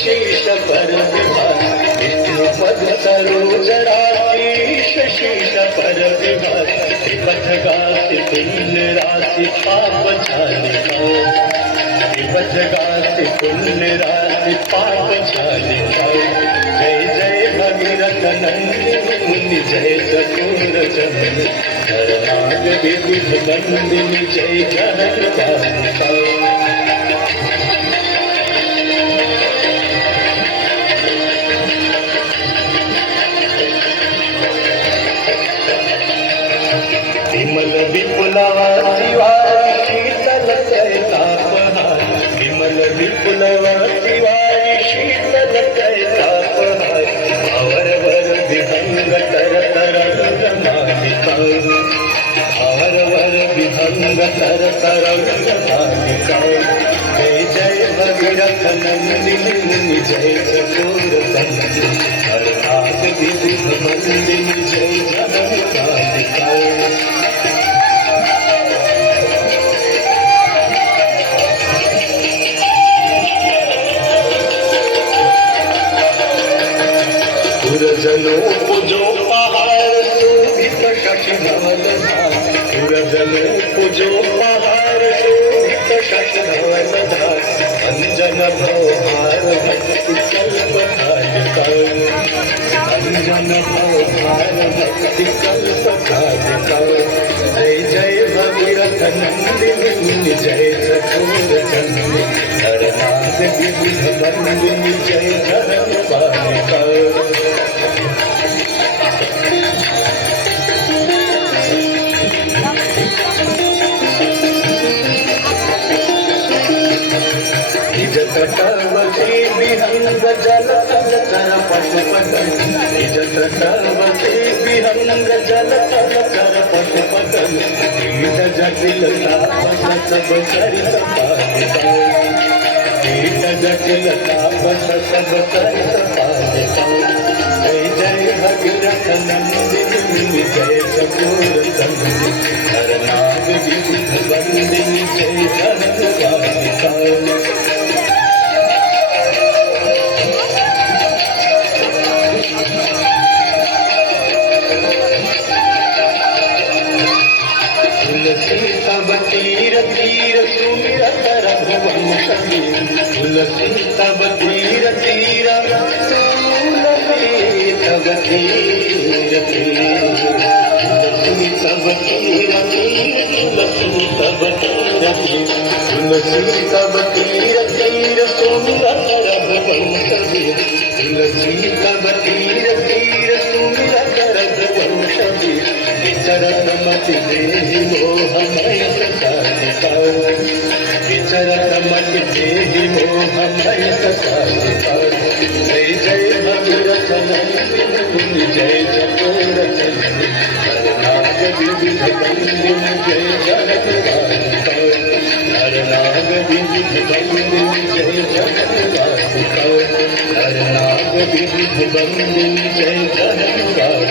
शीश पर विभास विष्णु पद सरोजराशीष शीश पर विभास विपथ गाति पुण्य राशि पाप छालिका विपथ गाति पुण्य राशि पाप छालिका जय जय भगीरथ नंदिनी जय चतुर चंद्र धरनाग विविध बंदिनी जय जगत बालिका विमल विपुलवासी वारी शीतल कैतापहार विमल विपुलवासी वारी शीतल कैतापहार अवर वर विहंग तर तरंग मालिका अवर वर विहंग तर तरंग मालिका जय जय भगीरथ नंदिनी मुनि जय चकोर चंद्र हरनाथ विविध बंदिनी जय जगत बालिका सुरजनो पूजो पहाड़ शोभित शशि धवल धार सुरजनो पूजो पहाड़ शोभित शशि धवल धार अंजन भवभार भक्ति कल्प कालिका अंजन भवभार भक्ति कल्प कालिका जय जय भगीरथ नंदिनी जय चकोर चंद्र हरनाथ विविध बंदिनी जय जगत बालिका निज तटवती विहंग जल चर पशुपतन निज तटवती विहंग जल चर पशुपतन कीट जटिल तापस सब सरित पालिका कीट जटिल तापस सब सरित पालिका जय जय भगीरथ नंदिनी जय चकोर चंद्र हरनाग विविध बंदिनी जय जगत बालिका तुलसी तब तीर तीर सुमिरत रघुवंश तुलसी तब तीर तीर तुलसी तब तीर तीर तुलसी तब तीर तीर तुलसी तब तीर तीर तुलसी तब तीर तीर सुमिरत रघुवंश तुलसी तब तीर तीर सुमिरत रघुवंश विचरत मति देहि मोहमय सकालिका विचरत मति देहि मोहमय सकालिका जय जय भगीरथ नंदिनी जय चकोर चंद्र हरनाग विविध बंदिनी जय जगत बालिका हरनाग विविध बंदिनी जय जगत बालिका हरनाग विविध बंदिनी जय जगत बालिका